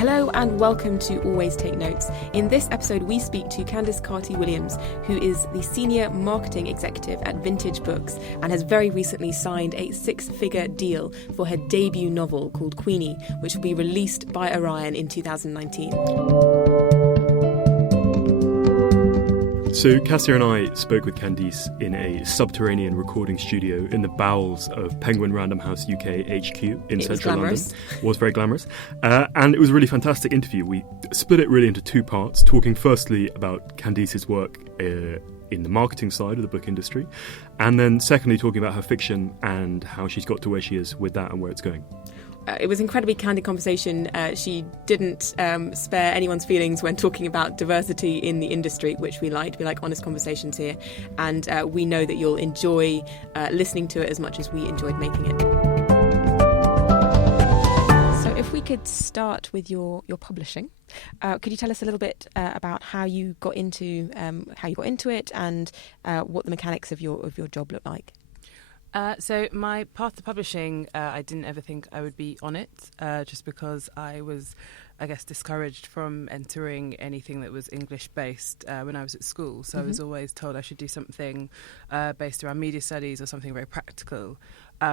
Hello and welcome to Always Take Notes. In this episode, we speak to Candice Carty-Williams, who is the Senior Marketing Executive at Vintage Books and has very recently signed a six-figure deal for her debut novel called Queenie, which will be released by Orion in 2019. So Kassia and I spoke with Candice in a subterranean recording studio in the bowels of Penguin Random House UK HQ in central London. It was very glamorous. And it was a really fantastic interview. We split it really into two parts, talking firstly about Candice's work in the marketing side of the book industry, and then secondly talking about her fiction and how she's got to where she is with that and where it's going. It was an incredibly candid conversation. She didn't spare anyone's feelings when talking about diversity in the industry, which we liked. We like honest conversations here. And we know that you'll enjoy listening to it as much as we enjoyed making it. So if we could start with your publishing, could you tell us a little bit about how you got into it and what the mechanics of your job look like? So my path to publishing, I didn't ever think I would be on it, just because I was, I guess, discouraged from entering anything that was English-based when I was at school. So I was always told I should do something based around media studies or something very practical,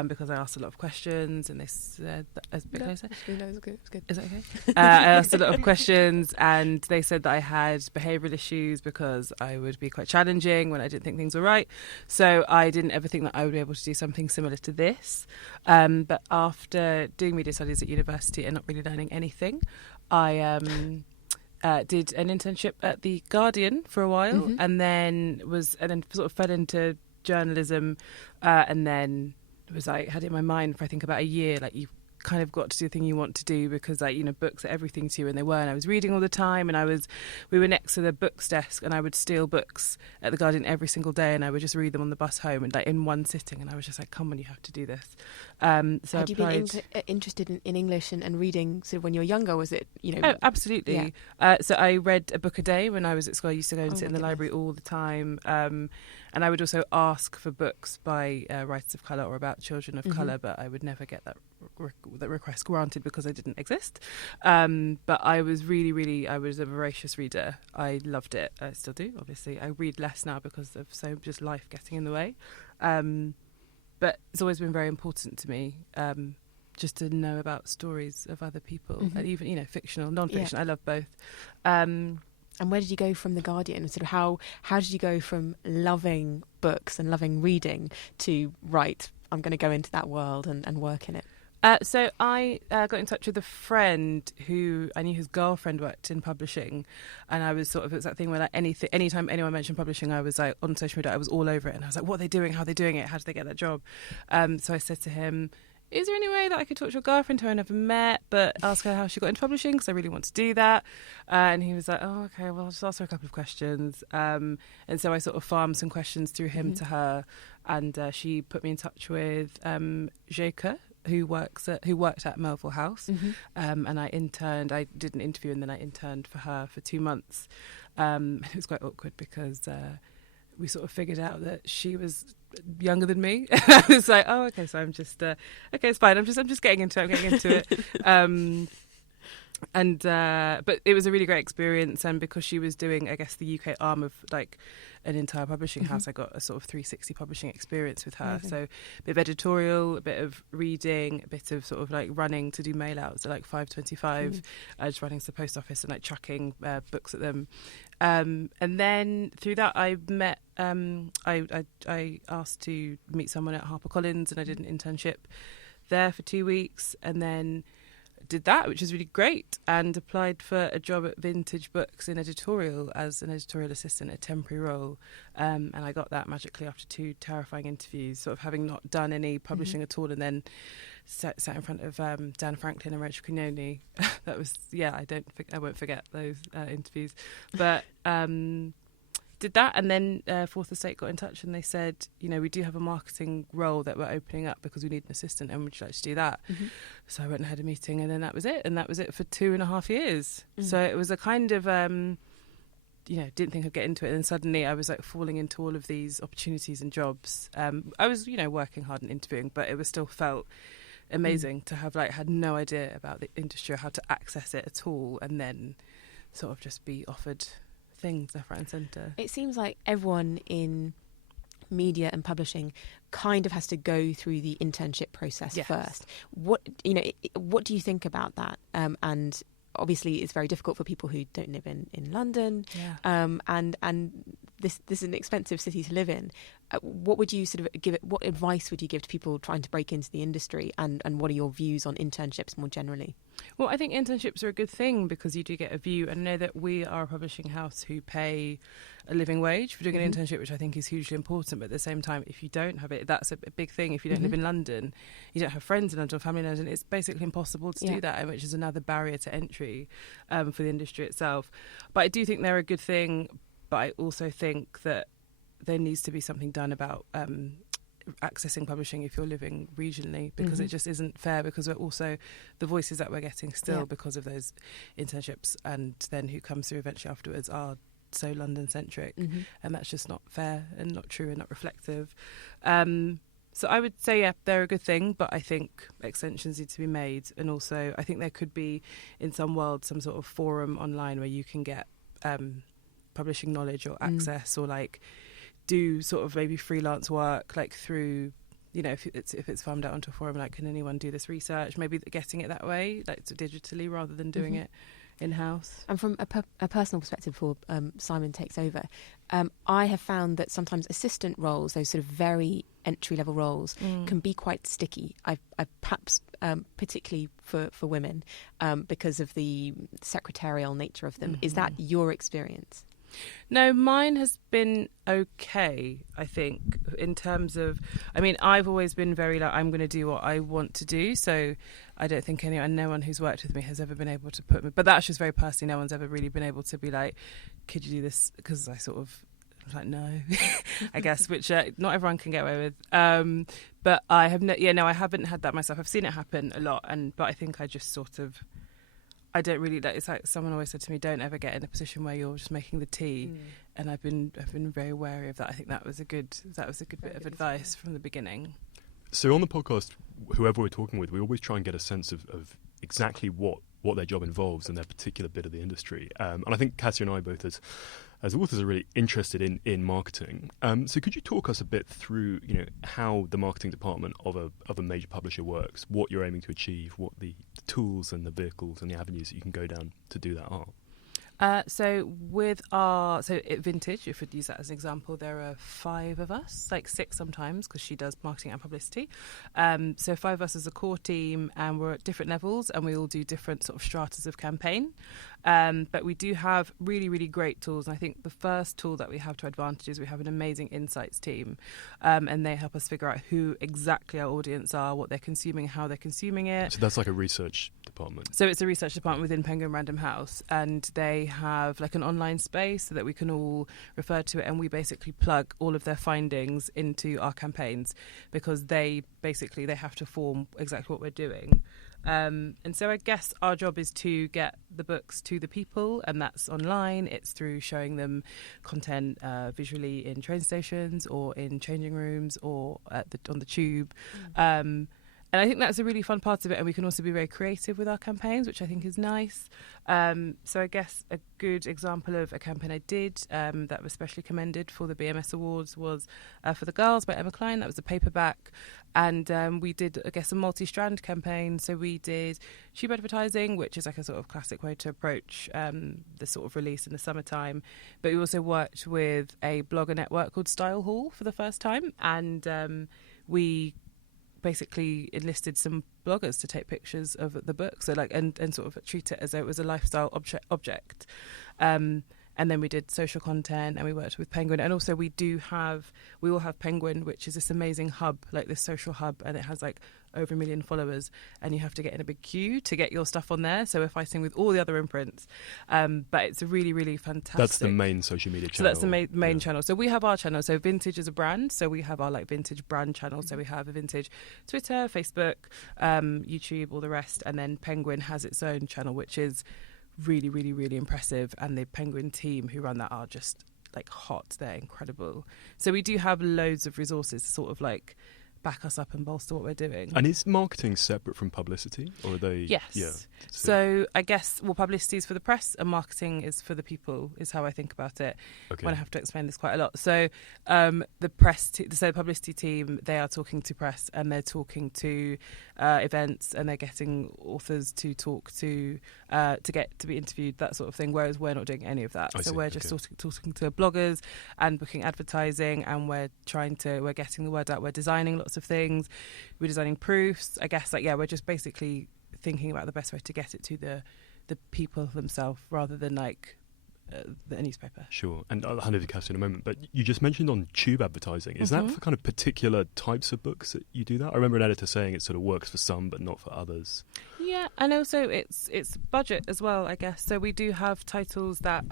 because I asked a lot of questions and they said... It's good. Is that okay? I asked a lot of questions and they said that I had behavioural issues because I would be quite challenging when I didn't think things were right. So I didn't ever think that I would be able to do something similar to this. But after doing media studies at university and not really learning anything, I did an internship at The Guardian for a while and then sort of fell into journalism and then was like, had it in my mind for I think about a year, like you've kind of got to do the thing you want to do because books are everything to you, and they were, and I was reading all the time, and we were next to the books desk and I would steal books at The Guardian every single day and I would just read them on the bus home and in one sitting, and I was just like, come on, you have to do this. So had you been interested in English and reading sort of when you were younger? Was it, Oh, absolutely. Yeah. So I read a book a day when I was at school. I used to go and sit in the library all the time, and I would also ask for books by writers of colour or about children of colour, but I would never get that request granted because I didn't exist. But I was I was a voracious reader. I loved it. I still do, obviously. I read less now because of just life getting in the way. But it's always been very important to me just to know about stories of other people, and even, fictional, non-fiction. Yeah. I love both. And where did you go from The Guardian? Sort of how did you go from loving books and loving reading to, right, I'm going to go into that world and work in it? So I got in touch with a friend who I knew his girlfriend worked in publishing, and I was it was that thing where anytime anyone mentioned publishing, I was like on social media, I was all over it, and I was like, what are they doing? How are they doing it? How did they get that job? So I said to him, is there any way that I could talk to your girlfriend who I never met, but ask her how she got into publishing, because I really want to do that? And he was like, oh, okay, well, I'll just ask her a couple of questions. And so I sort of farmed some questions through him to her, and she put me in touch with Jeka, who worked at Melville House, and I did an interview, and then I interned for her for 2 months. And it was quite awkward because we sort of figured out that she was younger than me. I was like, oh, okay, so I'm just okay, it's fine. I'm just getting into it. But it was a really great experience, and because she was doing, I guess, the UK arm of like an entire publishing house, I got a sort of 360 publishing experience with her. So a bit of editorial, a bit of reading, a bit of sort of like running to do mail outs at like 5:25, just running to the post office and like chucking books at them. And then through that I met I asked to meet someone at HarperCollins, and I did an internship there for 2 weeks, and then did that, which was really great, and applied for a job at Vintage Books in editorial as an editorial assistant, a temporary role, and I got that magically after 2 terrifying interviews, sort of having not done any publishing at all, and then sat in front of Dan Franklin and Rachel Queenie. That was, I won't forget those interviews, but did that, and then Fourth Estate got in touch and they said, we do have a marketing role that we're opening up because we need an assistant, and would you like to do that? So I went and had a meeting, and then that was it, and that was it for 2.5 years. So it was a kind of didn't think I'd get into it, and then suddenly I was like falling into all of these opportunities and jobs. I was working hard and interviewing, but it was still felt amazing to have like had no idea about the industry or how to access it at all, and then sort of just be offered things left, right and centre. It seems like everyone in media and publishing kind of has to go through the internship process first. What do you think about that? And obviously it's very difficult for people who don't live in London, and this is an expensive city to live in. What would you what advice would you give to people trying to break into the industry, and what are your views on internships more generally? Well, I think internships are a good thing because you do get a view, and I know that we are a publishing house who pay a living wage for doing an internship, which I think is hugely important. But at the same time, if you don't have it, that's a big thing. If you don't live in London, you don't have friends in London or family in London, it's basically impossible to do that, which is another barrier to entry for the industry itself. But I do think they're a good thing, but I also think that there needs to be something done about accessing publishing if you're living regionally, because it just isn't fair, because we're also the voices that we're getting still because of those internships, and then who comes through eventually afterwards are so London centric, and that's just not fair and not true and not reflective. So I would say they're a good thing, but I think extensions need to be made, and also I think there could be in some world some sort of forum online where you can get publishing knowledge or access, or like do sort of maybe freelance work, like through, if it's farmed out onto a forum, like, can anyone do this research? Maybe getting it that way, like digitally, rather than doing it in-house. And from a personal perspective, before Simon takes over, I have found that sometimes assistant roles, those sort of very entry-level roles, can be quite sticky. I perhaps particularly for women, because of the secretarial nature of them. Is that your experience? No, mine has been okay, I think, in terms of, I've always been very like, I'm going to do what I want to do, so I don't think no one who's worked with me has ever been able to put me, but that's just very personally, no one's ever really been able to be like, could you do this? Because I sort of was like, no, I guess, which not everyone can get away with. But I have I haven't had that myself. I've seen it happen a lot, but I think I just sort of, I don't really. It's like someone always said to me, "Don't ever get in a position where you're just making the tea." And I've been very wary of that. I think that was a good bit of advice from the beginning. So on the podcast, whoever we're talking with, we always try and get a sense of exactly what their job involves and their particular bit of the industry. And I think Kassia and I both, as authors, are really interested in marketing. So could you talk us a bit through, how the marketing department of a major publisher works, what you're aiming to achieve, what the tools and the vehicles and the avenues that you can go down to do that are? So at Vintage, if we'd use that as an example, there are 5 of us, like 6 sometimes, because she does marketing and publicity. So 5 of us as a core team, and we're at different levels, and we all do different sort of stratas of campaign. But we do have really, really great tools. And I think the first tool that we have to our advantage is we have an amazing insights team, and they help us figure out who exactly our audience are, what they're consuming, how they're consuming it. So that's like a research department. So it's a research department within Penguin Random House, and they have like an online space so that we can all refer to it, and we basically plug all of their findings into our campaigns, because they have to form exactly what we're doing. And so I guess our job is to get the books to the people, and that's online. It's through showing them content visually in train stations or in changing rooms or on the tube. And I think that's a really fun part of it, and we can also be very creative with our campaigns, which I think is nice. So I guess a good example of a campaign I did that was specially commended for the BMS Awards was For the Girls by Emma Klein. That was a paperback. And we did, I guess, a multi-strand campaign. So we did tube advertising, which is like a sort of classic way to approach the sort of release in the summertime. But we also worked with a blogger network called Style Hall for the first time. And we basically enlisted some bloggers to take pictures of the book, so like and sort of treat it as though it was a lifestyle object. And then we did social content, and we worked with Penguin, and also we all have Penguin, which is this amazing hub, like this social hub, and it has like over 1 million followers, and you have to get in a big queue to get your stuff on there. So we're fighting with all the other imprints, but it's a really, really fantastic. That's the main social media channel. So that's the main channel. So we have our channel. So Vintage is a brand. So we have our like Vintage brand channel. So we have a Vintage Twitter, Facebook, YouTube, all the rest, and then Penguin has its own channel, which is really, really, really impressive. And the Penguin team who run that are just like hot. They're incredible. So we do have loads of resources to sort of like back us up and bolster what we're doing. And is marketing separate from publicity, or are they? Yes. Yeah. So I guess, publicity is for the press and marketing is for the people, is how I think about it. Okay. When I have to explain this quite a lot. So the publicity team, they are talking to press and they're talking to events, and they're getting authors to talk to get to be interviewed, that sort of thing. Whereas we're not doing any of that. We're just talking to bloggers and booking advertising, and we're getting the word out. We're designing lots of things. We're designing proofs. I guess we're just basically thinking about the best way to get it to the people themselves rather than the newspaper. Sure, and I'll hand over to Kassia in a moment, but you just mentioned on tube advertising. Is that for kind of particular types of books that you do that? I remember an editor saying it sort of works for some but not for others. Yeah, and also it's budget as well, I guess. So we do have titles that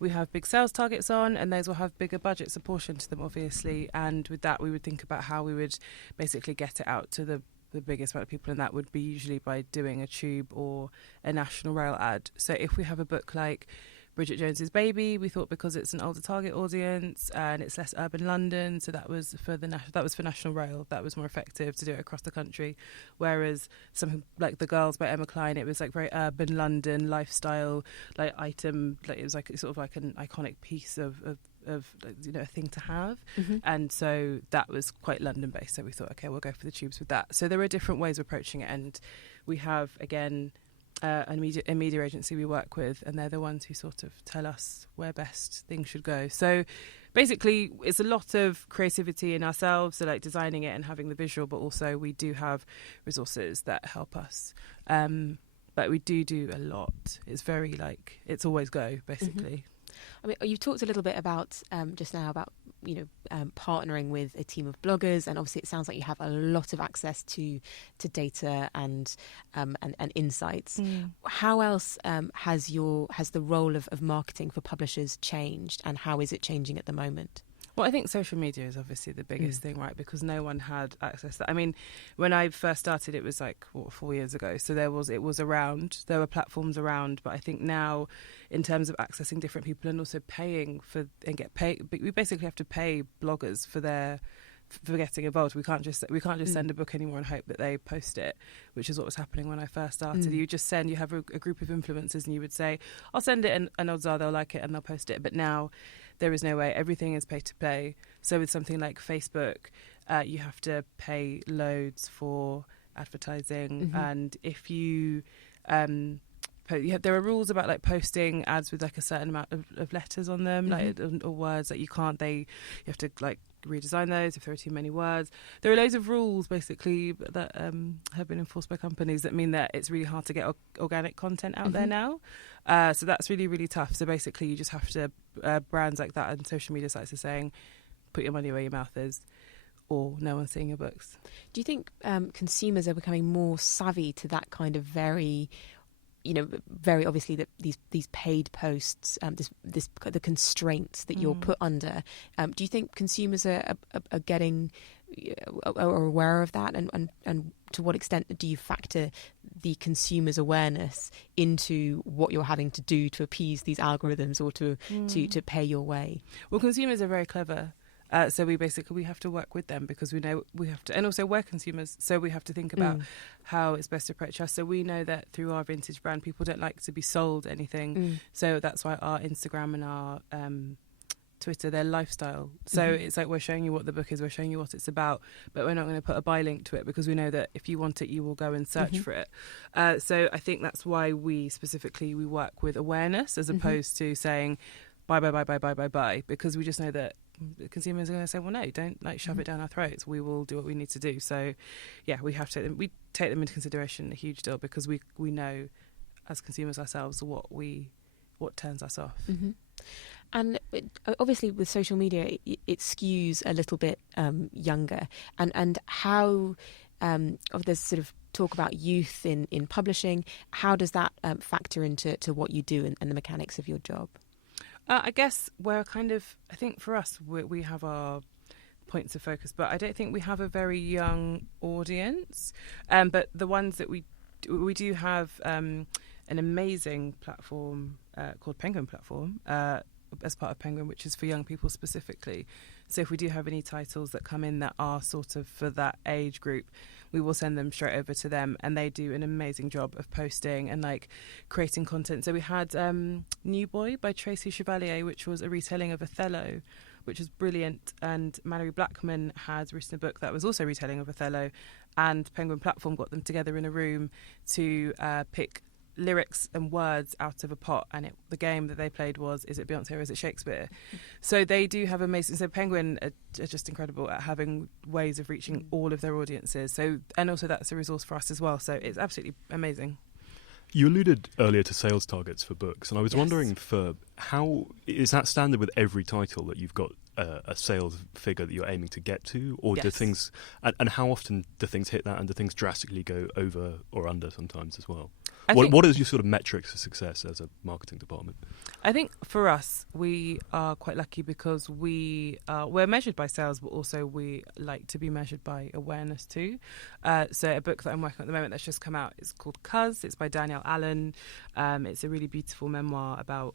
we have big sales targets on, and those will have bigger budgets apportioned to them, obviously. And with that, we would think about how we would basically get it out to the biggest amount of people, and that would be usually by doing a tube or a National Rail ad. So if we have a book like Bridget Jones's Baby, we thought because it's an older target audience and it's less urban London, so that was for National Rail. That was more effective to do it across the country. Whereas something like The Girls by Emma Cline, it was very urban London lifestyle item. It was sort of like an iconic piece of a thing to have. And so that was quite London based. So we thought, okay, we'll go for the tubes with that. So there are different ways of approaching it, and we have again a media agency we work with, and they're the ones who sort of tell us where best things should go. So basically it's a lot of creativity in ourselves, so designing it and having the visual, but also we do have resources that help us. But we do a lot. It's very it's always go, basically. I mean, you talked a little bit about just now about partnering with a team of bloggers, and obviously it sounds like you have a lot of access to data and insights. How else has the role of marketing for publishers changed, and how is it changing at the moment? Well, I think social media is obviously the biggest thing, right? Because no one had access to that. I mean, when I first started, it was 4 years ago. So it was around. There were platforms around. But I think now, in terms of accessing different people and also paying get paid, we basically have to pay bloggers for getting involved. We can't just send a book anymore and hope that they post it, which is what was happening when I first started. You just you have a group of influencers, and you would say, I'll send it, and odds are they'll like it and they'll post it. But now there is no way. Everything is pay to play. So with something like Facebook, you have to pay loads for advertising, and if you there are rules about posting ads with a certain amount of letters on them, or words that you have to redesign those if there are too many words. There are loads of rules basically that have been enforced by companies that mean that it's really hard to get organic content out there now. So that's really, really tough. So basically you just have to, brands like that and social media sites are saying, put your money where your mouth is, or no one's seeing your books. Do you think consumers are becoming more savvy to that kind of very obviously these paid posts, the constraints that you're put under? Do you think consumers are getting are aware of that, and to what extent do you factor the consumer's awareness into what you're having to do to appease these algorithms or to pay your way? Well, consumers are very clever. So we have to work with them because we know we have to, and also we're consumers, so we have to think about how it's best to approach us. So we know that through our vintage brand, people don't like to be sold anything. So that's why our Instagram and our Twitter, they're lifestyle. So it's we're showing you what the book is, we're showing you what it's about, but we're not going to put a buy link to it because we know that if you want it, you will go and search for it. So I think that's why we work with awareness as opposed to saying buy, because we just know that consumers are going to say, well, no, don't shove it down our throats. We will do what we need to do. So, yeah, we have to. We take them into consideration a huge deal because we know, as consumers ourselves, what turns us off. And obviously, with social media, it skews a little bit younger. And how there's sort of talk about youth in publishing. How does that factor into what you do and the mechanics of your job? I guess I think for us, we have our points of focus, but I don't think we have a very young audience. But the ones that we do have an amazing platform called Penguin Platform as part of Penguin, which is for young people specifically. So if we do have any titles that come in that are sort of for that age group, we will send them straight over to them, and they do an amazing job of posting and like creating content. So we had New Boy by Tracy Chevalier, which was a retelling of Othello, which was brilliant, and Mallory Blackman had written a book that was also a retelling of Othello, and Penguin Platform got them together in a room to pick lyrics and words out of a pot, and the game that they played was, is it Beyonce or is it Shakespeare? So they do have amazing, so Penguin are just incredible at having ways of reaching all of their audiences, so, and also that's a resource for us as well, so it's absolutely amazing. You alluded earlier to sales targets for books, and I was wondering, for how is that standard with every title, that you've got a sales figure that you're aiming to get to, or do things, and how often do things hit that, and do things drastically go over or under sometimes as well? What is your sort of metrics for success as a marketing department? I think for us, we are quite lucky because we're measured by sales, but also we like to be measured by awareness too. So a book that I'm working on at the moment that's just come out is called Cuz. It's by Danielle Allen. It's a really beautiful memoir about,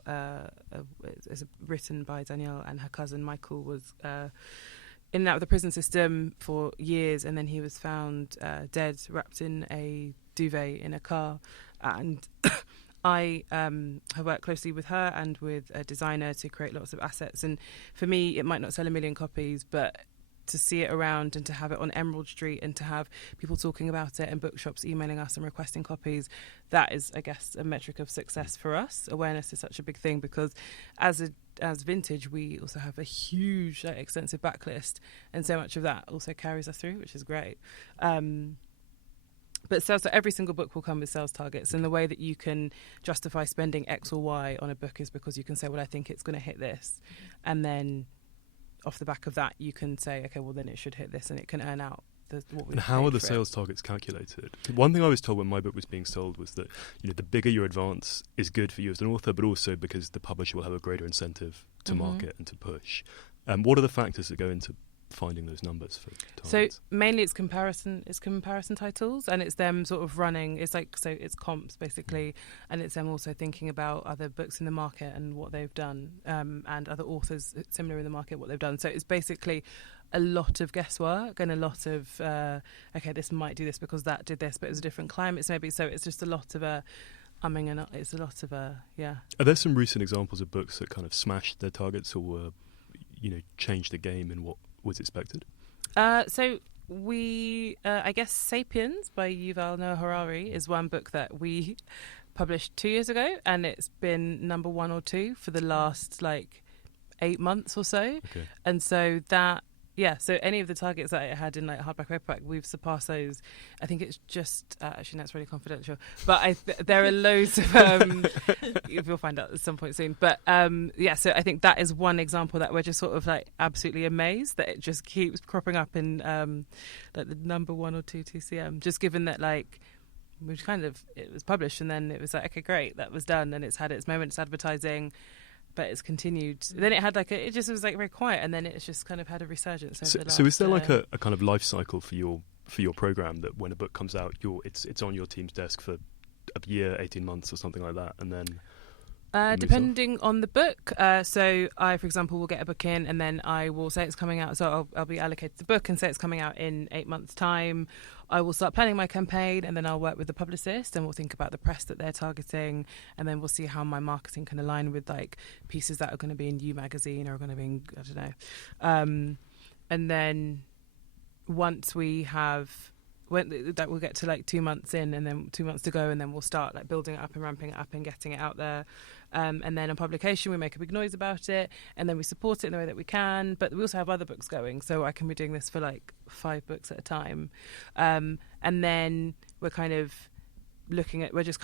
it's written by Danielle, and her cousin Michael was in and out of the prison system for years, and then he was found dead, wrapped in a duvet in a car. And I have worked closely with her and with a designer to create lots of assets. And for me, it might not sell 1 million copies, but to see it around and to have it on Emerald Street and to have people talking about it and bookshops emailing us and requesting copies, that is, I guess, a metric of success for us. Awareness is such a big thing because as Vintage, we also have a huge, extensive backlist, and so much of that also carries us through, which is great. But sales, so every single book will come with sales targets, and the way that you can justify spending X or Y on a book is because you can say, well, I think it's going to hit this, and then off the back of that you can say, okay, well then it should hit this, and it can earn out what we. And how are the sales targets calculated? One thing I was told when my book was being sold was that, you know, the bigger your advance is good for you as an author, but also because the publisher will have a greater incentive to market and to push. What are the factors that go into finding those numbers for targets? So mainly it's comparison titles, and it's them sort of running, it's comps basically, and it's them also thinking about other books in the market and what they've done, and other authors similar in the market, what they've done. So it's basically a lot of guesswork and a lot of okay, this might do this because that did this, but it was a different climate maybe, so it's just a lot of it's a lot of yeah. Are there some recent examples of books that kind of smashed their targets, or were, changed the game in what was expected? So we, I guess Sapiens by Yuval Noah Harari is one book that we published 2 years ago, and it's been number 1 or 2 for the last 8 months or so. Okay. And so so any of the targets that I had in hardback, paperback, we've surpassed those. I think it's just actually that's really confidential, but there are loads of you'll find out at some point soon. But so I think that is one example that we're just sort of absolutely amazed that it just keeps cropping up in the number 1 or 2 TCM. Just given that it was published and then it was okay, great, that was done, and it's had its moment, it's advertising. But it's continued. Then it had it just was very quiet, and then it's just kind of had a resurgence. So is there a kind of life cycle for your program, that when a book comes out, it's on your team's desk for a year, 18 months, or something like that, and then? Depending on the book. So I, for example, will get a book in, and then I will say it's coming out. So I'll be allocated the book and say it's coming out in 8 months' time. I will start planning my campaign, and then I'll work with the publicist, and we'll think about the press that they're targeting, and then we'll see how my marketing can align with pieces that are going to be in You Magazine or are going to be in, I don't know. And then once we have... that we'll get to 2 months in, and then 2 months to go, and then we'll start building it up and ramping it up and getting it out there. And then on publication, we make a big noise about it, and then we support it in the way that we can. But we also have other books going, so I can be doing this for 5 books at a time. And then we're kind of looking at, it's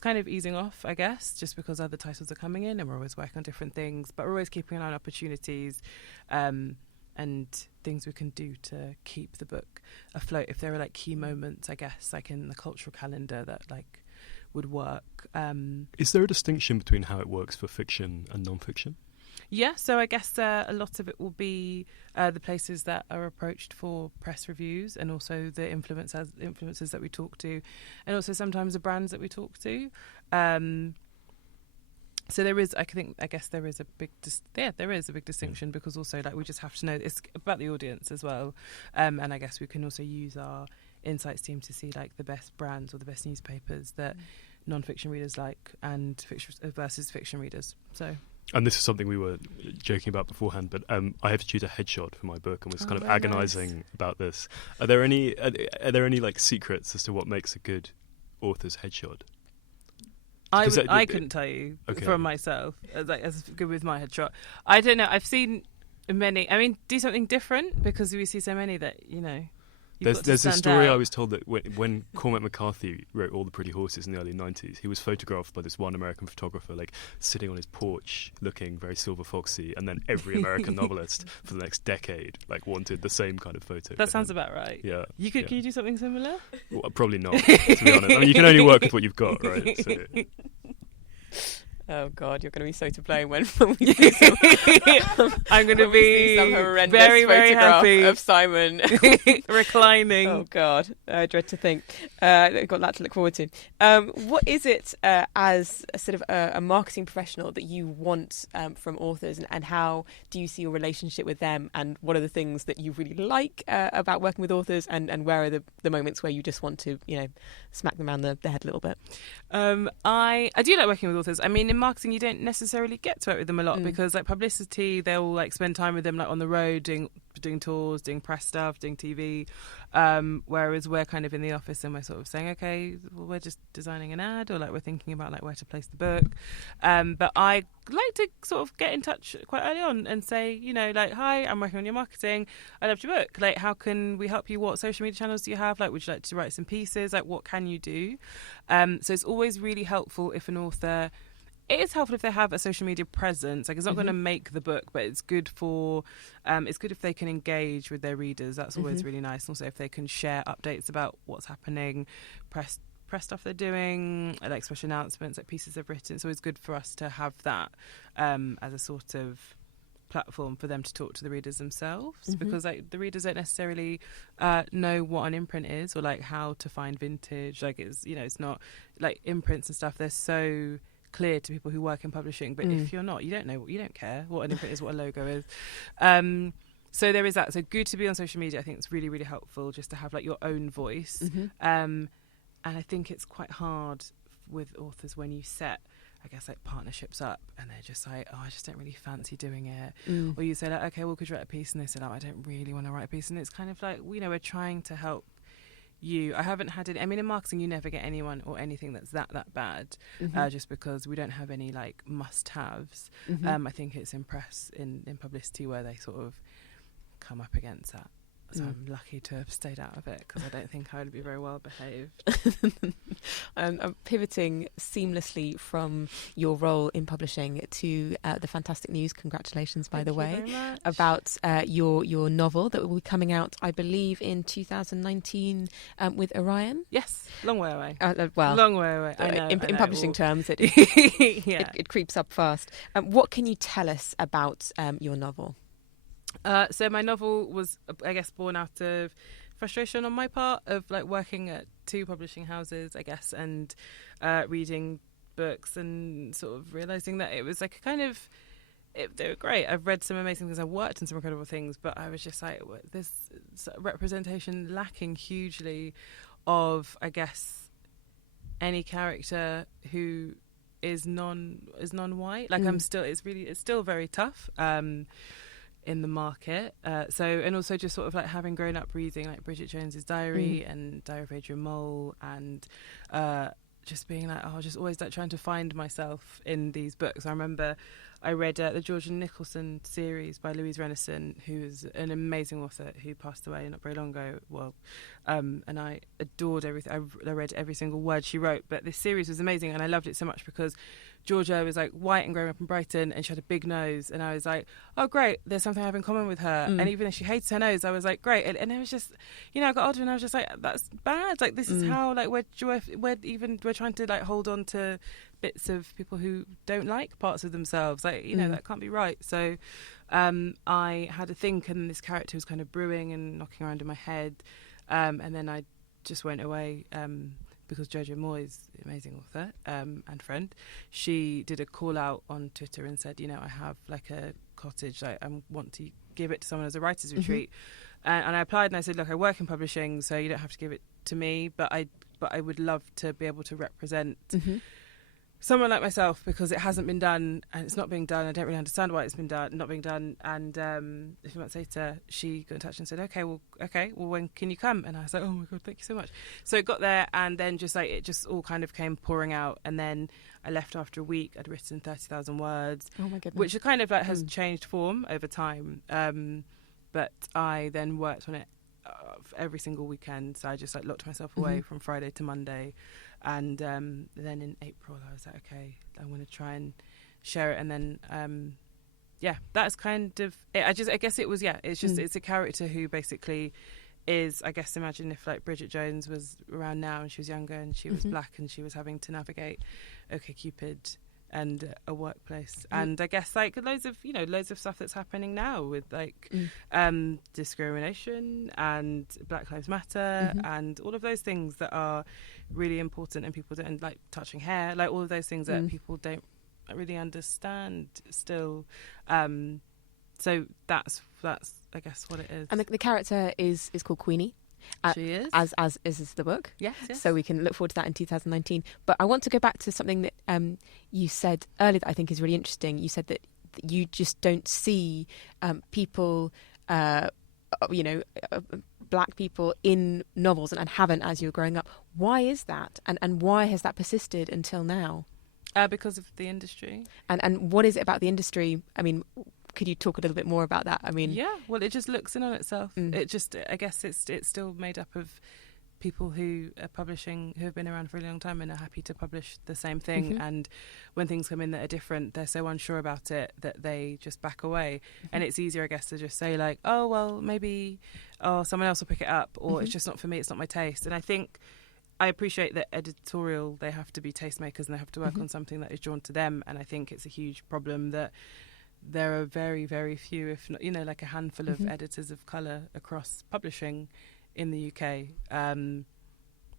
kind of easing off, I guess, just because other titles are coming in, and we're always working on different things, but we're always keeping an eye on opportunities. And things we can do to keep the book afloat. If there are key moments, I guess, in the cultural calendar that would work. Is there a distinction between how it works for fiction and non-fiction? Yeah, so I guess a lot of it will be the places that are approached for press reviews, and also the influencers that we talk to, and also sometimes the brands that we talk to. So there is, I guess there is a big, distinction, because also like we just have to know it's about the audience as well, and I guess we can also use our insights team to see like the best brands or the best newspapers that non-fiction readers like, and fiction versus fiction readers. So. And this is something we were joking about beforehand, but I have to choose a headshot for my book, and was kind of agonising about this. Are there any like secrets as to what makes a good author's headshot? I couldn't tell you from myself as good with my headshot. I don't know. I've seen many. I mean, do something different, because we see so many that There's a story I was told that when Cormac McCarthy wrote All the Pretty Horses in the early 90s, he was photographed by this one American photographer, like sitting on his porch looking very silver foxy, and then every American novelist for the next decade like wanted the same kind of photo. That sounds about right. Yeah. Can you do something similar? Well, probably not, to be honest. I mean, you can only work with what you've got, right? So. Oh God, you're going to be so to blame when we do some. I'm going to be some horrendous very, very photograph happy of Simon reclining. Oh God, I dread to think. I've got that to look forward to. What is it as a sort of a marketing professional that you want from authors, and how do you see your relationship with them? And what are the things that you really like about working with authors, and where are the moments where you just want to smack them around the head a little bit? I do like working with authors. I mean, in marketing you don't necessarily get to work with them a lot, because like publicity, they'll like spend time with them like on the road doing tours, doing press stuff, doing TV, whereas we're kind of in the office and we're sort of saying, okay, well, we're just designing an ad, or like we're thinking about like where to place the book, but I like to sort of get in touch quite early on and say, like, hi, I'm working on your marketing, I loved your book, like how can we help you, what social media channels do you have, like would you like to write some pieces, like what can you do? So it's always really helpful if an author, it is helpful if they have a social media presence. Like, it's not going to make the book, but it's good for it's good if they can engage with their readers. That's always really nice. Also, if they can share updates about what's happening, press stuff they're doing, like special announcements, like pieces they've written. It's always good for us to have that as a sort of platform for them to talk to the readers themselves, because like the readers don't necessarily know what an imprint is, or like how to find vintage. Like it's not like imprints and stuff, they're so clear to people who work in publishing, but if you're not, you don't care what an imprint is, what a logo is. So there is that. So good to be on social media. I think it's really, really helpful just to have like your own voice. And I think it's quite hard with authors when you set, I guess, like partnerships up and they're just like, oh, I just don't really fancy doing it. Or you say like, okay, well, could you write a piece? And they say, oh, I don't really want to write a piece. And it's kind of like, we're trying to help you. I haven't had any, I mean, in marketing you never get anyone or anything that's that bad, just because we don't have any like must-haves. I think it's in press, in publicity, where they sort of come up against that. So I'm lucky to have stayed out of it, because I don't think I would be very well behaved. I'm pivoting seamlessly from your role in publishing to the fantastic news. Congratulations, by the way, about your novel that will be coming out, I believe, in 2019 with Orion. Yes, long way away. Long way away. I know, in publishing terms, it creeps up fast. What can you tell us about your novel? So my novel was, I guess, born out of frustration on my part of like working at two publishing houses, I guess, and reading books and sort of realising that it was like a kind of, they were great. I've read some amazing things, I've worked on some incredible things, but I was just like, there's representation lacking hugely of, I guess, any character who is non-white. Like it's still very tough. In the market, and also just sort of like having grown up reading like Bridget Jones's Diary and Diary of Adrian Mole, and just being like, just always like trying to find myself in these books. I remember I read the George and Nicholson series by Louise Renison, who is an amazing author who passed away not very long ago. And I adored everything. I read every single word she wrote, but this series was amazing, and I loved it so much because Georgia was like white and growing up in Brighton, and she had a big nose, and I was like, oh great, there's something I have in common with her. And even if she hates her nose, I was like, great. And it was just, I got older and I was just like, that's bad. Like, this is how like we're trying to like hold on to bits of people who don't like parts of themselves, like that can't be right. So I had a think, and this character was kind of brewing and knocking around in my head, and then I just went away because Jojo Moyes, the amazing author and friend, she did a call out on Twitter and said, I have like a cottage, I want to give it to someone as a writer's retreat. And I applied and I said, look, I work in publishing, so you don't have to give it to me, but I would love to be able to represent someone like myself, because it hasn't been done and it's not being done. I don't really understand why it's been done, not being done. And a few months later, she got in touch and said, okay, well, when can you come? And I was like, oh my God, thank you so much. So it got there, and then it just all kind of came pouring out. And then I left after a week. I'd written 30,000 words, oh my goodness, which kind of like has changed form over time. But I then worked on it every single weekend. So I just like locked myself away from Friday to Monday. And then in April, I was like, okay, I'm going to try and share it. And then, that's kind of it. I guess it was, it's just, it's a character who basically is, I guess, imagine if like Bridget Jones was around now and she was younger and she was black and she was having to navigate OkCupid and a workplace, and I guess like loads of stuff that's happening now with like discrimination and Black Lives Matter and all of those things that are really important, and people don't like touching hair, like all of those things that people don't really understand still. So that's I guess what it is. And the character is called Queenie. She is. As is the book. Yes. So we can look forward to that in 2019. But I want to go back to something that you said earlier that I think is really interesting. You said that you just don't see people, black people in novels and haven't as you were growing up. Why is that? And why has that persisted until now? Because of the industry. And what is it about the industry? I mean, could you talk a little bit more about that? I mean, well, it just looks in on itself. It just, I guess, it's still made up of people who are publishing, who have been around for a long time and are happy to publish the same thing. And when things come in that are different, they're so unsure about it that they just back away. And it's easier, I guess, to just say like, oh well, maybe someone else will pick it up, or it's just not for me, it's not my taste. And I think I appreciate that editorial, they have to be tastemakers and they have to work on something that is drawn to them. And I think it's a huge problem that there are very, very few, if not, like a handful of editors of colour across publishing in the UK. And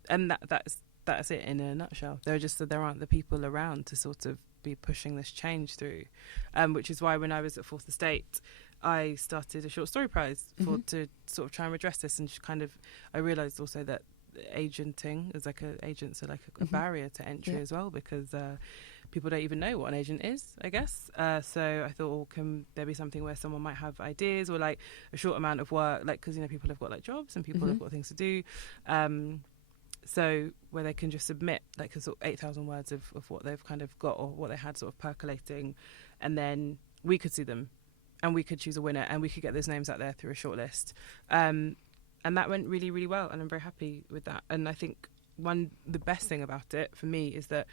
that's it in a nutshell. There aren't the people around to sort of be pushing this change through, which is why when I was at Fourth Estate, I started a short story prize to sort of try and redress this. And I realised also that agenting is like a barrier to entry as well, because people don't even know what an agent is, I guess. So I thought, can there be something where someone might have ideas or like a short amount of work, like, because people have got like jobs and people have got things to do, so where they can just submit like a sort of 8,000 words of what they've kind of got or what they had sort of percolating, and then we could see them and we could choose a winner and we could get those names out there through a shortlist. And that went really, really well, and I'm very happy with that. And I think the best thing about it for me is that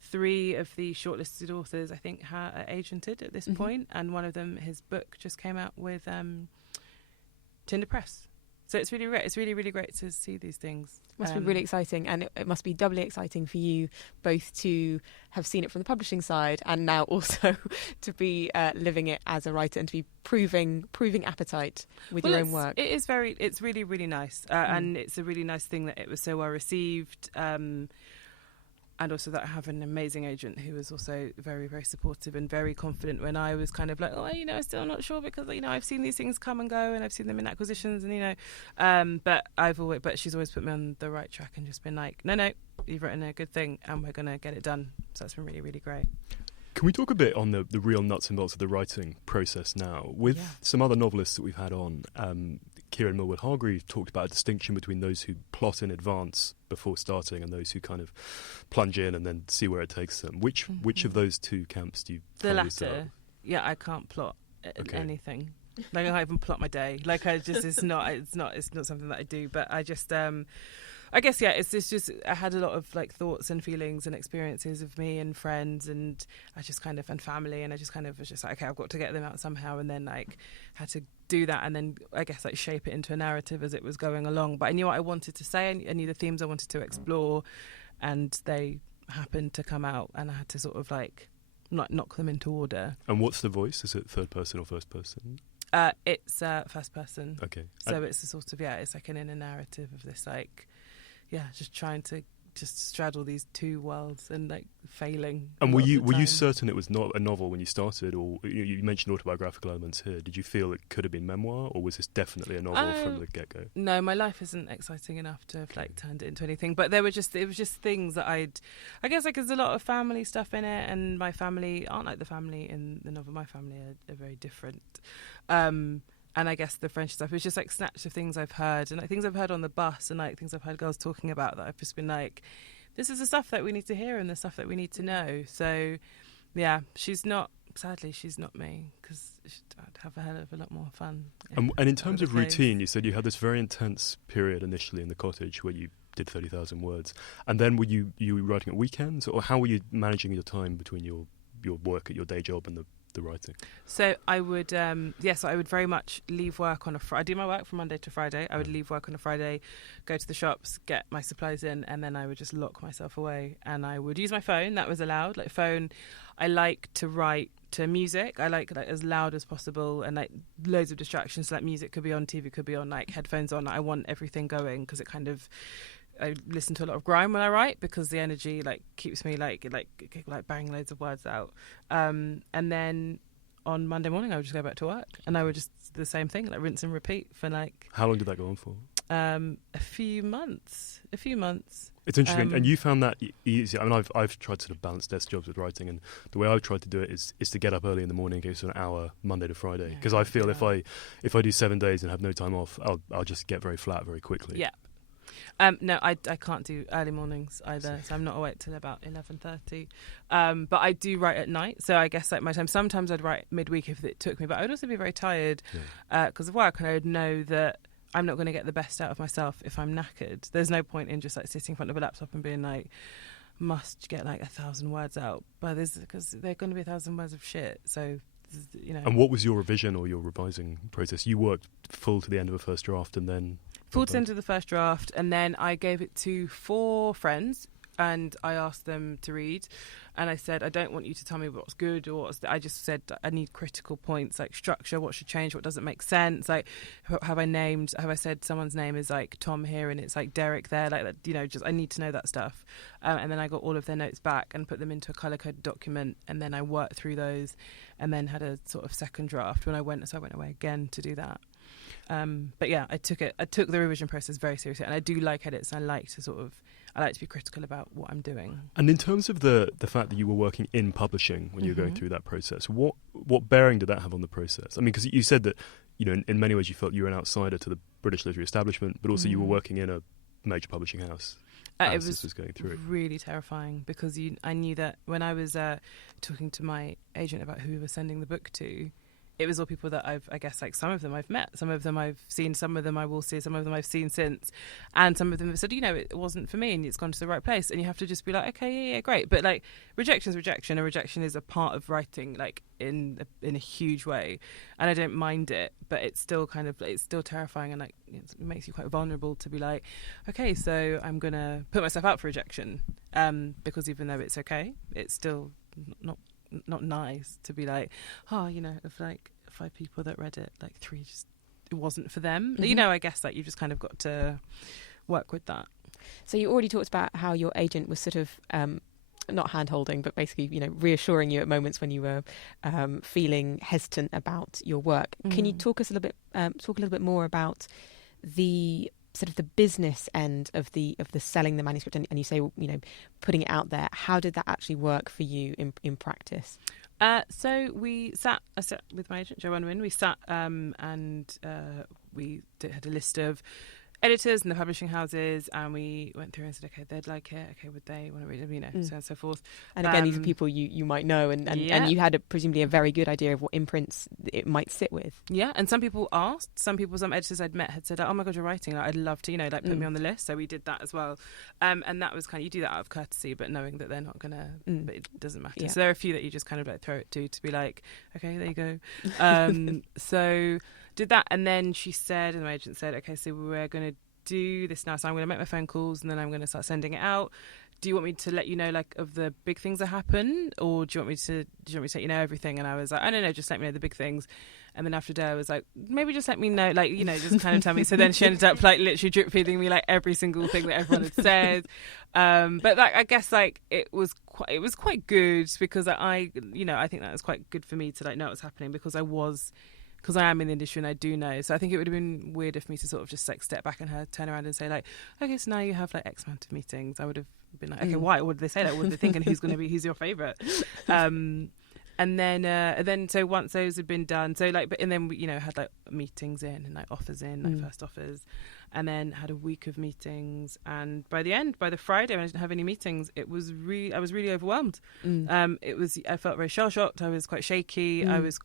3 of the shortlisted authors, I think, are agented at this point, and one of them, his book just came out with Tinder Press. So it's really great. It's really, really great to see these things. Must be really exciting, and it must be doubly exciting for you both to have seen it from the publishing side and now also to be living it as a writer and to be proving appetite with your own work. It's really, really nice, and it's a really nice thing that it was so well received. And also that I have an amazing agent who was also very, very supportive and very confident when I was kind of like, I'm still not sure because, I've seen these things come and go and I've seen them in acquisitions and, but she's always put me on the right track and just been like, no, you've written a good thing and we're going to get it done. So that's been really, really great. Can we talk a bit on the real nuts and bolts of the writing process now? With some other novelists that we've had on, Kieran Millward-Hargreaves talked about a distinction between those who plot in advance before starting and those who kind of plunge in and then see where it takes them. Which of those two camps do you The find latter. yourself? Yeah, I can't plot anything. Like I can't even plot my day. Like it's not something that I do. But I just I guess it's just I had a lot of like thoughts and feelings and experiences of me and friends and and family, and I just kind of was just like, okay, I've got to get them out somehow, and then like had to do that and then I guess like shape it into a narrative as it was going along. But I knew what I wanted to say, I knew the themes I wanted to explore, and they happened to come out, and I had to sort of like knock them into order. And what's the voice? Is it third person or first person? It's first person. Okay. So it's a sort of it's like an inner narrative of this like just trying to just straddle these two worlds and like failing. And were you certain it was not a novel when you started, or you mentioned autobiographical elements here? Did you feel it could have been memoir, or was this definitely a novel from the get-go? No, my life isn't exciting enough to have like turned it into anything. But it was just things that I guess like there's a lot of family stuff in it, and my family aren't like the family in the novel. My family are very different. And I guess the French stuff is just like snatched of things I've heard, and like things I've heard on the bus, and like things I've heard girls talking about that I've just been like, this is the stuff that we need to hear and the stuff that we need to know. So, yeah, sadly, she's not me, because I'd have a hell of a lot more fun. And in terms of routine, you said you had this very intense period initially in the cottage where you did 30,000 words. And then were you writing at weekends, or how were you managing your time between your work at your day job and the writing? So I would, I would very much leave work on a Friday. I do my work from Monday to Friday. I would leave work on a Friday, go to the shops, get my supplies in, and then I would just lock myself away. And I would use my phone. That was allowed. Like phone, I like to write to music. I like as loud as possible, and like loads of distractions. So, like music could be on, TV could be on, like headphones on. I want everything going, because it kind of, I listen to a lot of grime when I write, because the energy like keeps me like banging loads of words out. And then on Monday morning I would just go back to work, and I would just the same thing, like rinse and repeat for like. How long did that go on for? A few months. It's interesting, and you found that easy. I mean, I've tried to sort of balance desk jobs with writing, and the way I've tried to do it is to get up early in the morning, go to an hour Monday to Friday, because I feel if I do 7 days and have no time off, I'll just get very flat very quickly. Yeah. No, I can't do early mornings either, so I'm not awake till about 11:30. But I do write at night, so I guess like my time. Sometimes I'd write midweek if it took me, but I would also be very tired because of work, and I would know that I'm not going to get the best out of myself if I'm knackered. There's no point in just like sitting in front of a laptop and being like, must get like 1,000 words out, but because they're going to be 1,000 words of shit. So. And what was your revision or your revising process? You worked full to the end of a first draft, and then full to the end of the first draft, and then I gave it to 4 friends, and I asked them to read, and I said, I don't want you to tell me what's good or what's. I just said I need critical points, like structure, what should change, what doesn't make sense. Like, have I said someone's name is like Tom here and it's like Derek there, like that, just I need to know that stuff. And then I got all of their notes back and put them into a colour-coded document, and then I worked through those, and then had a sort of second draft when I went away again to do that. But yeah, I took the revision process very seriously, and I do like edits. I like to be critical about what I'm doing. And in terms of the fact that you were working in publishing when you were going through that process, what bearing did that have on the process? I mean, because you said that in many ways you felt you were an outsider to the British literary establishment, but also you were working in a major publishing house. It was going through. Really terrifying, because I knew that when I was talking to my agent about who we were sending the book to, it was all people that I guess like some of them I've met, some of them I've seen, some of them I will see, some of them I've seen since, and some of them have said, it wasn't for me, and it's gone to the right place, and you have to just be like, okay, yeah, great. But like, rejection is rejection, and rejection is a part of writing, like in a huge way, and I don't mind it, but it's still it's still terrifying, and like it makes you quite vulnerable to be like, okay, so I'm gonna put myself out for rejection, because even though it's okay, it's still not nice to be like, of like 5 people that read it, like 3 just it wasn't for them. I guess like you just kind of got to work with that. So you already talked about how your agent was sort of not hand-holding, but basically reassuring you at moments when you were feeling hesitant about your work. Can you talk a little bit more about the sort of the business end of the selling the manuscript, and you say putting it out there? How did that actually work for you in practice? So I sat with my agent Joanne Wynne. We sat and we had a list of editors and the publishing houses, and we went through and said, okay, they'd like it, okay, would they want to read it, so on and so forth. And again, these are people you might know, and you had presumably a very good idea of what imprints it might sit with. Yeah, and some people asked, some editors I'd met had said, oh my God, you're writing, I'd love to, put me on the list. So we did that as well. And that was you do that out of courtesy, but knowing that they're not going to, but it doesn't matter. Yeah. So there are a few that you just kind of like throw it to be like, okay, there you go. So did that, and then she said, and my agent said, okay, so we're going to do this now. So I'm going to make my phone calls and then I'm going to start sending it out. Do you want me to let you know like of the big things that happen, or do you want me to let you know everything? And I was like, I don't know, just let me know the big things. And then after a day I was like, maybe just let me know, like, you know, just kind of tell me. So then she ended up like literally drip feeding me like every single thing that everyone had said. But like, I guess like it was quite good, because I think that was quite good for me to like know what's happening, because I am in the industry and I do know. So I think it would have been weird if me to sort of just like step back and her turn around and say like, okay, so now you have like X amount of meetings. I would have been like, okay, why? What did they say? Like, what did they think? And who's your favourite? And then so once those had been done, so like, and then we, you know, had like meetings in and like offers in, like first offers, and then had a week of meetings. And by the Friday when I didn't have any meetings, I was really overwhelmed. I felt very shell shocked. I was quite shaky. I was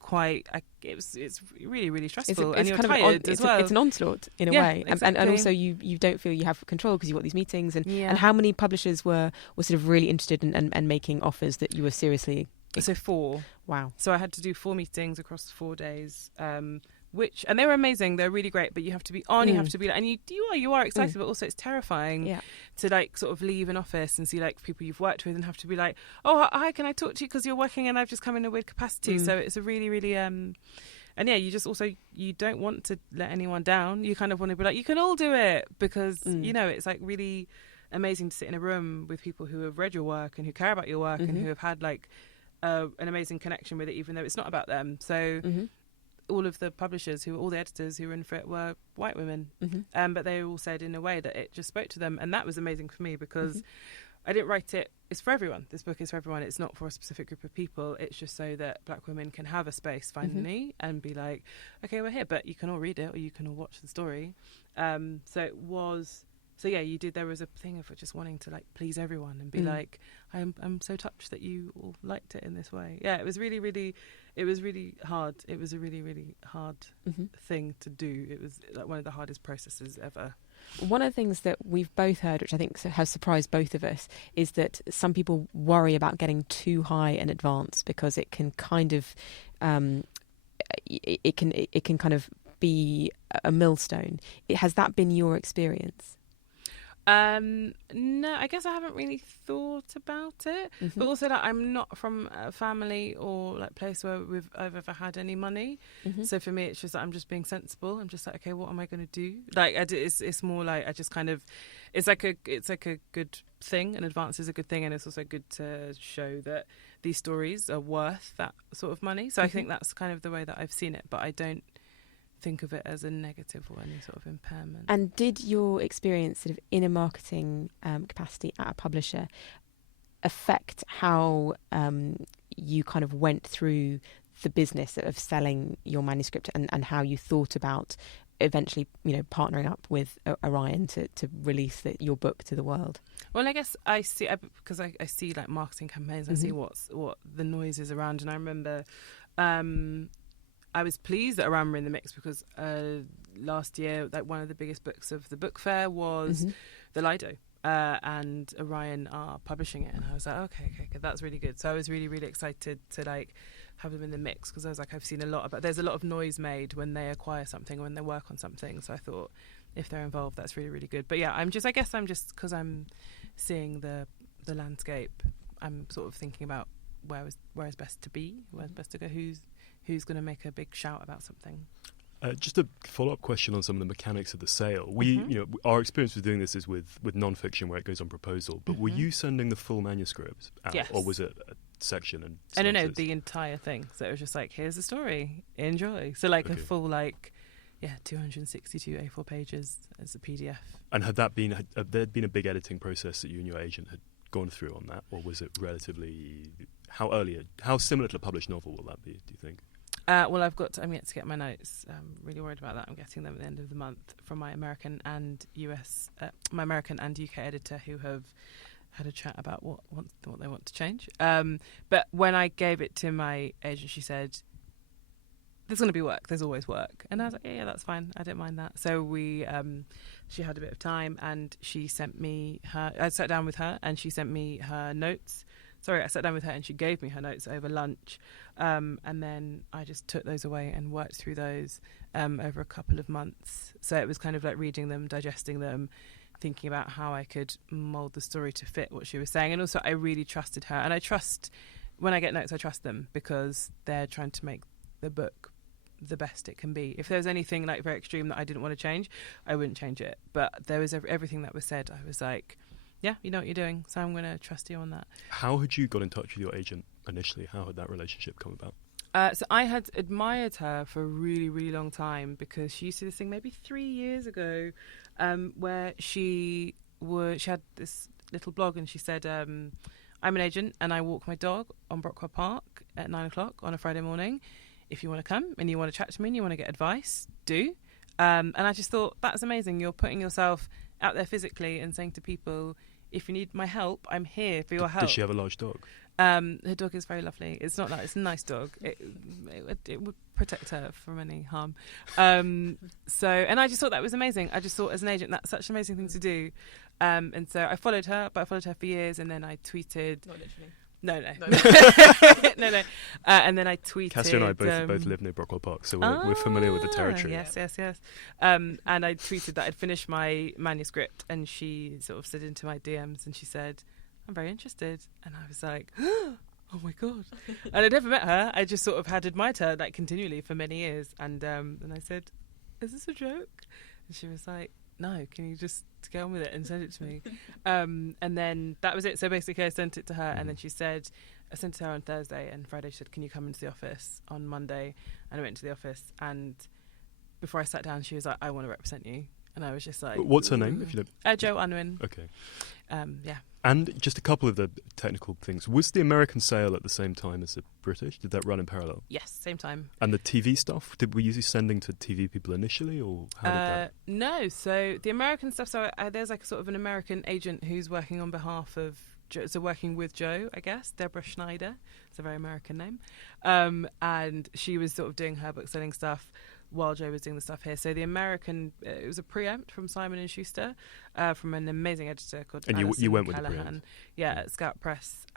it's really, really stressful. And you're tired as well. It's an onslaught in a way. Exactly. And also you don't feel you have control because you've got these meetings. And how many publishers were sort of really interested in and making offers that you were seriously... So 4. Wow. So I had to do 4 meetings across 4 days, and they were amazing. They're really great, but you have to be on, you have to be like, and you are excited, but also it's terrifying to like sort of leave an office and see like people you've worked with and have to be like, oh, hi, can I talk to you because you're working and I've just come in a weird capacity. So it's a really, really and yeah, you just also, you don't want to let anyone down. You kind of want to be like, you can all do it, because you know, it's like really amazing to sit in a room with people who have read your work and who care about your work and who have had like an amazing connection with it, even though it's not about them. So all of the publishers, all the editors who were in for it were white women, but they all said in a way that it just spoke to them, and that was amazing for me, because I didn't write it. It's for everyone. This book is for everyone. It's not for a specific group of people. It's just so that Black women can have a space finally and be like, okay, we're here, but you can all read it or you can all watch the story. So yeah, you did. There was a thing of just wanting to like please everyone and be like, I'm so touched that you all liked it in this way. Yeah, it was really, really, hard. It was a really, really hard thing to do. It was like one of the hardest processes ever. One of the things that we've both heard, which I think has surprised both of us, is that some people worry about getting too high in advance, because it can kind of, it can kind of be a millstone. Has that been your experience? No, I guess I haven't really thought about it, but also like I'm not from a family or like place where I've ever had any money, so for me it's just like I'm just being sensible. I'm just like, okay, what am I going to do? Like it's more like I just kind of, it's like a good thing, and advance is a good thing, and it's also good to show that these stories are worth that sort of money. So I think that's kind of the way that I've seen it, but I don't think of it as a negative or any sort of impairment. And did your experience sort of in a marketing capacity at a publisher affect how you kind of went through the business of selling your manuscript, and how you thought about eventually, you know, partnering up with Orion to release your book to the world? Well, I guess I see, because I see like marketing campaigns, I see what the noise is around, and I remember I was pleased that Orion were in the mix, because last year, like one of the biggest books of the book fair was The Lido, and Orion are publishing it, and I was like, okay, that's really good. So I was really, really excited to like have them in the mix, because I was like, I've seen there's a lot of noise made when they acquire something or when they work on something. So I thought if they're involved, that's really, really good. But yeah, I guess I'm just because I'm seeing the landscape, I'm sort of thinking about where is best to be, where's best to go, who's going to make a big shout about something. Just a follow-up question on some of the mechanics of the sale. Our experience with doing this is with non-fiction, where it goes on proposal. But were you sending the full manuscript out, yes, or was it a section and synopsis? No, the entire thing. So it was just like, here's the story, enjoy. So like a full 262 A4 pages as a PDF. And had there been a big editing process that you and your agent had gone through on that, or was it relatively how similar to a published novel will that be, do you think? I'm yet to get my notes. I'm really worried about that. I'm getting them at the end of the month from my American and UK editor, who have had a chat about what they want to change. But when I gave it to my agent, she said, there's going to be work. There's always work. And I was like, yeah, that's fine. I don't mind that. So she had a bit of time, and she sent me I sat down with her, and she sent me her notes I sat down with her and she gave me her notes over lunch, and then I just took those away and worked through those over a couple of months. So it was kind of like reading them, digesting them, thinking about how I could mould the story to fit what she was saying. And also I really trusted her, and I trust, when I get notes, I trust them because they're trying to make the book the best it can be. If there was anything like very extreme that I didn't want to change, I wouldn't change it. But there was everything that was said, I was like, yeah, you know what you're doing, so I'm going to trust you on that. How had you got in touch with your agent initially? How had that relationship come about? So I had admired her for a really, really long time because she used to do this thing maybe 3 years ago where she had this little blog, and she said, I'm an agent and I walk my dog on Brockwell Park at 9:00 on a Friday morning. If you want to come and you want to chat to me and you want to get advice, do. And I just thought, that's amazing. You're putting yourself out there physically and saying to people, if you need my help, I'm here for your help. Does she have a large dog? Her dog is very lovely. It's not like, it's a nice dog. It would protect her from any harm. And I just thought that was amazing. I just thought, as an agent, that's such an amazing thing to do. And so I followed her, but I followed her for years, and then I tweeted. Not literally. No. No. And then I tweeted. Kassia and I both live near Brockwell Park, so we're familiar with the territory. Yes. And I tweeted that I'd finished my manuscript, and she sort of slid into my DMs and she said, I'm very interested. And I was like, oh my God. And I'd never met her. I just sort of had admired her like continually for many years. And I said, is this a joke? And she was like, no, can you just get on with it and send it to me? And then that was it. So basically I sent it to her, and then she said, I sent it to her on Thursday, and Friday she said, can you come into the office on Monday? And I went to the office, and before I sat down, she was like, I want to represent you. And I was just like, what's her name? If you don't... Jo Unwin. Okay. Yeah. And just a couple of the technical things. Was the American sale at the same time as the British? Did that run in parallel? Yes, same time. And the TV stuff? Were you sending to TV people initially, or how did that? No. So the American stuff, there's like a sort of an American agent who's working on behalf of Jo, so working with Jo, I guess, Deborah Schneider. It's a very American name. And she was sort of doing her book selling stuff while Jo was doing the stuff here. So the American, it was a preempt from Simon & Schuster, from an amazing editor called And you went with the preempt? Yeah, at Scout Press.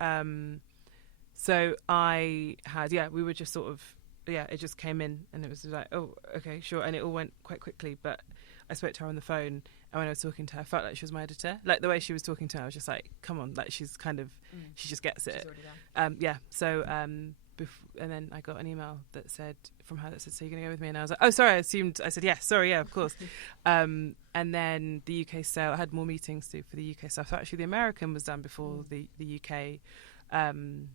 So I had, we were just sort of, it just came in, and it was like, oh, okay, sure. And it all went quite quickly, but I spoke to her on the phone, and when I was talking to her, I felt like she was my editor. Like the way she was talking to her, I was just like, come on, like she's kind of, she just gets it. So and then I got an email that said, from her, that said, so you're going to go with me? And I was like, oh, sorry, I said, yes, sorry, yeah, of course. And then the UK sale, I had more meetings to do for the UK stuff. So actually the American was done before the UK. And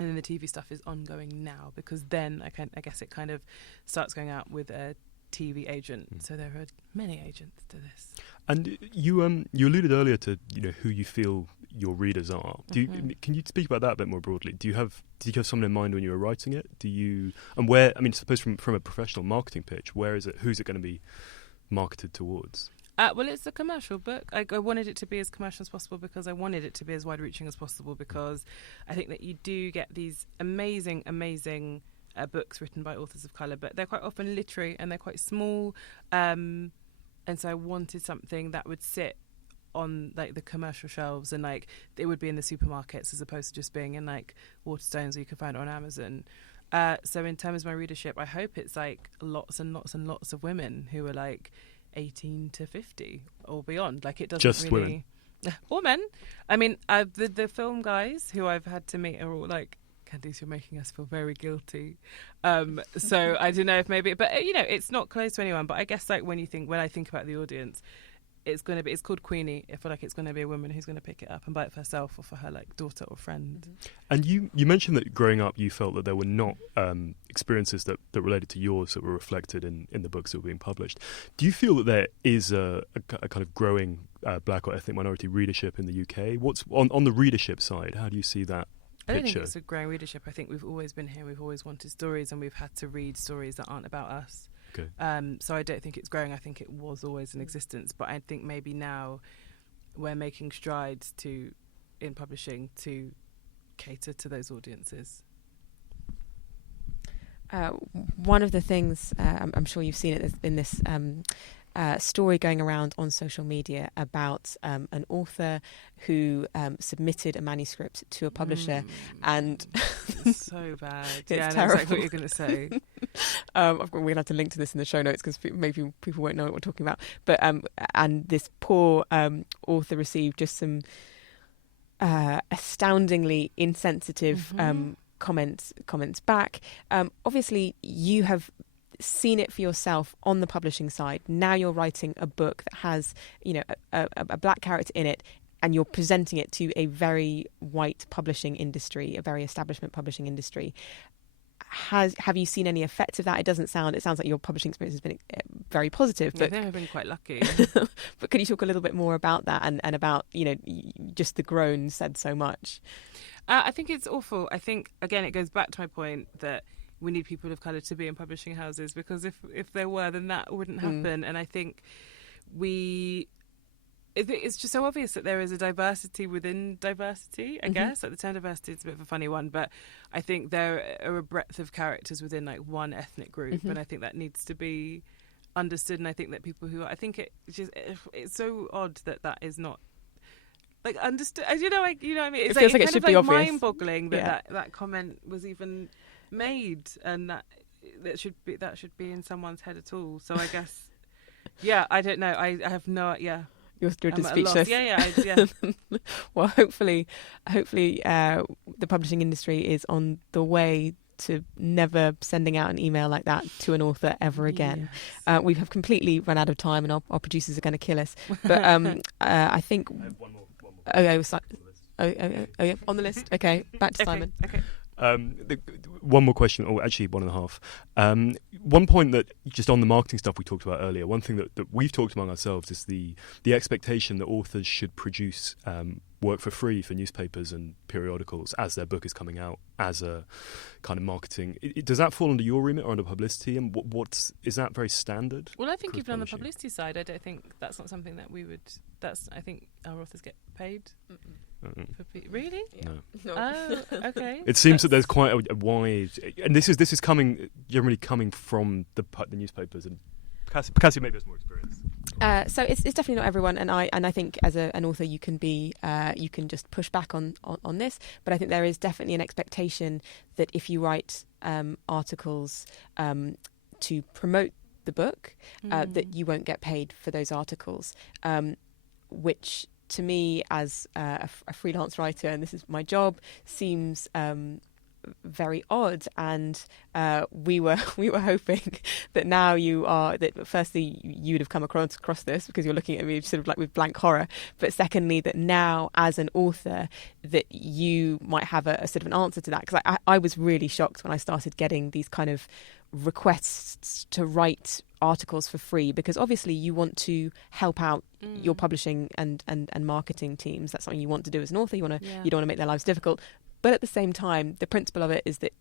then the TV stuff is ongoing now, because then I guess it kind of starts going out with a TV agent. So there are many agents to this. And you alluded earlier to who you feel your readers are. Can you speak about that a bit more broadly? Did you have someone in mind when you were writing it? And where? I mean, suppose from a professional marketing pitch, where is it? Who's it going to be marketed towards? Well, it's a commercial book. I wanted it to be as commercial as possible because I wanted it to be as wide-reaching as possible, because I think that you do get these amazing books written by authors of colour, but they're quite often literary and they're quite small. And so I wanted something that would sit on like the commercial shelves, and like it would be in the supermarkets as opposed to just being in like Waterstones, or you can find it on Amazon. So in terms of my readership, I hope it's like lots and lots and lots of women who are like 18 to 50 or beyond. Like it doesn't just really women. Or men. I mean, the film guys who I've had to meet are all like, Candice, you're making us feel very guilty. So I don't know if maybe, but it's not close to anyone. But I guess like when I think about the audience, it's called Queenie. I feel like it's going to be a woman who's going to pick it up and buy it for herself or for her like daughter or friend. And you mentioned that growing up you felt that there were not experiences that related to yours that were reflected in the books that were being published. Do you feel that there is a kind of growing black or ethnic minority readership in the UK? What's on the readership side? How do you see that? I don't think it's a growing readership. I think we've always been here. We've always wanted stories, and we've had to read stories that aren't about us. Okay. So I don't think it's growing. I think it was always in existence. But I think maybe now we're making strides in publishing to cater to those audiences. One of the things, I'm sure you've seen it in this story going around on social media about an author who submitted a manuscript to a publisher, and it's so bad. It's I know terrible. exactly what you're going to say. We're going to have to link to this in the show notes because maybe people won't know what we're talking about. But and this poor author received just some astoundingly insensitive comments back. Obviously, you have seen it for yourself on the publishing side. Now you're writing a book that has, a black character in it, and you're presenting it to a very white publishing industry, a very establishment publishing industry. Have you seen any effects of that? It sounds like your publishing experience has been very positive. But I think I've been quite lucky. But could you talk a little bit more about that and about, just the groans said so much? I think it's awful. I think, again, it goes back to my point that we need people of colour to be in publishing houses, because if there were, then that wouldn't happen. And I think it's just so obvious that there is a diversity within diversity, I guess. Like, the term diversity is a bit of a funny one, but I think there are a breadth of characters within like one ethnic group, and I think that needs to be understood. And I think that people it's so odd that is not like understood. You know what I mean? It's it feels like it kind should of be like obvious. mind-boggling that comment was even made, and that should be in someone's head at all. So I guess, I don't know. I have no, You're just speechless. Yeah. Well, hopefully, the publishing industry is on the way to never sending out an email like that to an author ever again. Yes. We have completely run out of time, and our producers are going to kill us. But I think. I have one more. Yeah, on the list. Okay, back to Simon. Okay. One more question, or actually one and a half. One point that, just on the marketing stuff we talked about earlier, one thing that we've talked among ourselves is the expectation that authors should produce work for free for newspapers and periodicals as their book is coming out, as a kind of marketing. Does that fall under your remit or under publicity? And is that very standard? Well, I think even on the publicity side, I don't think that's not something that we would. I think our authors get paid. Really? No. Oh, okay. It seems that there's quite a wide, and this is generally coming from the newspapers, and Kassia maybe has more experience. So it's definitely not everyone, and I think as an author you can just push back on this, but I think there is definitely an expectation that if you write articles to promote the book, that you won't get paid for those articles, which to me as a freelance writer, and this is my job, seems very odd. And we were hoping that now that firstly you would have come across this, because you're looking at me sort of like with blank horror, but secondly that now as an author that you might have a sort of an answer to that, because I was really shocked when I started getting these kind of requests to write articles for free, because obviously you want to help out your publishing and marketing teams. That's something you want to do as an author. You don't want to make their lives difficult. But at the same time, the principle of it is that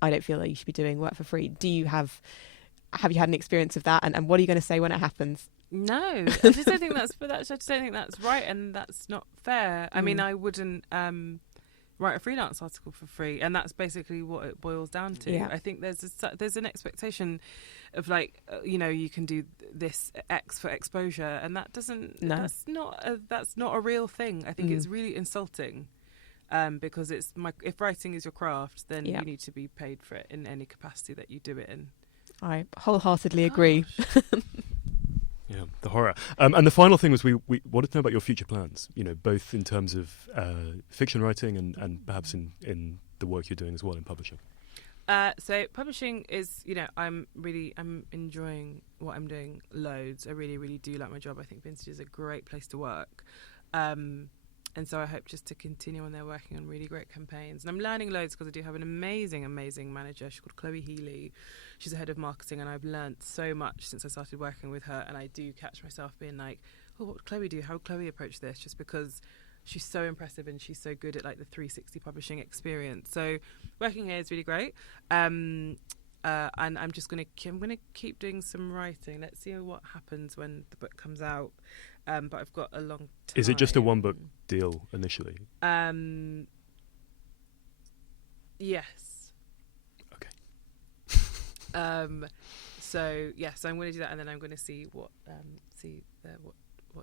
I don't feel that you should be doing work for free. Have you had an experience of that? And what are you going to say when it happens? No, I just don't think that's right, and that's not fair. I mean, I wouldn't write a freelance article for free, and that's basically what it boils down to. Yeah. I think there's an expectation of like you can do this X for exposure, and that doesn't. No. That's not a real thing. I think it's really insulting. Because if writing is your craft, then you need to be paid for it in any capacity that you do it in. I wholeheartedly agree. Yeah, the horror. And the final thing was we wanted to know about your future plans, both in terms of fiction writing and perhaps in the work you're doing as well in publishing. So publishing is, I'm enjoying what I'm doing loads. I really, really do like my job. I think Vintage is a great place to work. And so I hope just to continue on there working on really great campaigns. And I'm learning loads because I do have an amazing, amazing manager. She's called Chloe Healy. She's the head of marketing, and I've learned so much since I started working with her. And I do catch myself being like, oh, what would Chloe do? How would Chloe approach this? Just because she's so impressive and she's so good at like the 360 publishing experience. So working here is really great. And I'm just going to keep doing some writing. Let's see what happens when the book comes out. But I've got a long time. Is it just a one book deal initially? Yes. Okay. So I'm going to do that, and then I'm going to see what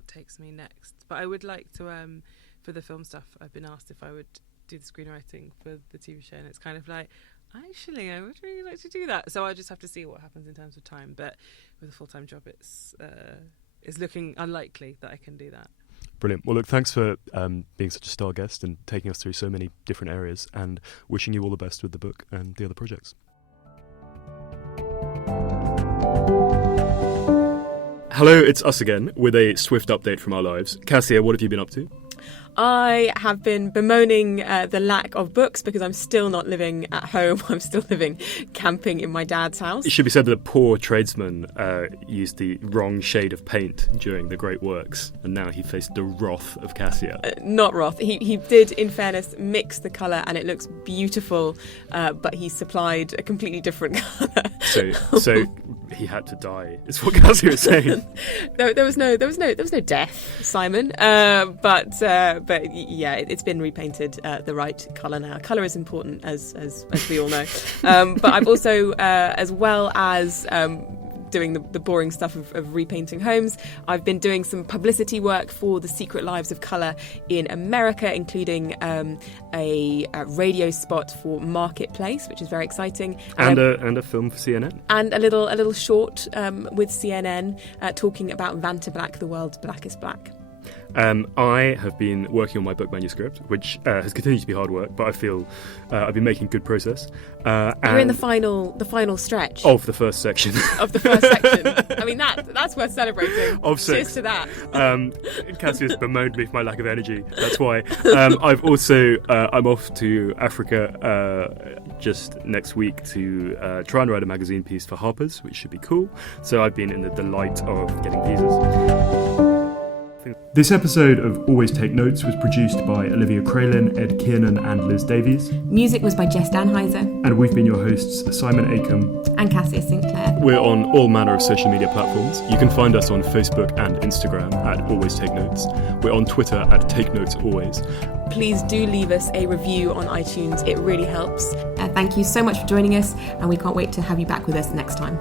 takes me next. But I would like to, for the film stuff, I've been asked if I would do the screenwriting for the TV show, and it's kind of like, actually, I would really like to do that. So I just have to see what happens in terms of time. But with a full-time job, it's looking unlikely that I can do that. Brilliant. Well, look, thanks for being such a star guest and taking us through so many different areas, and wishing you all the best with the book and the other projects. Hello, it's us again with a swift update from our lives. Kassia, what have you been up to? I have been bemoaning the lack of books because I'm still not living at home. I'm still living camping in my dad's house. It should be said that the poor tradesman used the wrong shade of paint during the great works, and now he faced the wrath of Kassia. Not wrath. He did, in fairness, mix the colour, and it looks beautiful, but he supplied a completely different colour. So he had to die, is what Kassia is saying. There was no death, Simon. But yeah, it's been repainted the right colour now. Colour is important, as we all know. But I've also, as well as doing the boring stuff of repainting homes, I've been doing some publicity work for The Secret Lives of Colour in America, including a radio spot for Marketplace, which is very exciting, and a film for CNN, and a little short with CNN talking about Vanta Black, the world's blackest black. I have been working on my book manuscript, which has continued to be hard work, but I feel I've been making good progress. You're in the final stretch of the first section. Of the first section. I mean, that's worth celebrating. Of 6. Cheers to that. Cassia's bemoaned me for my lack of energy. That's why. I've also I'm off to Africa just next week to try and write a magazine piece for Harper's, which should be cool. So I've been in the delight of getting visas. This episode of Always Take Notes was produced by Olivia Cralin, Ed Kiernan and Liz Davies. Music was by Jess Danheiser. And we've been your hosts, Simon Acombe and Kassia Sinclair. We're on all manner of social media platforms. You can find us on Facebook and Instagram at Always Take Notes. We're on Twitter at Take Notes Always. Please do leave us a review on iTunes. It really helps. Thank you so much for joining us, and we can't wait to have you back with us next time.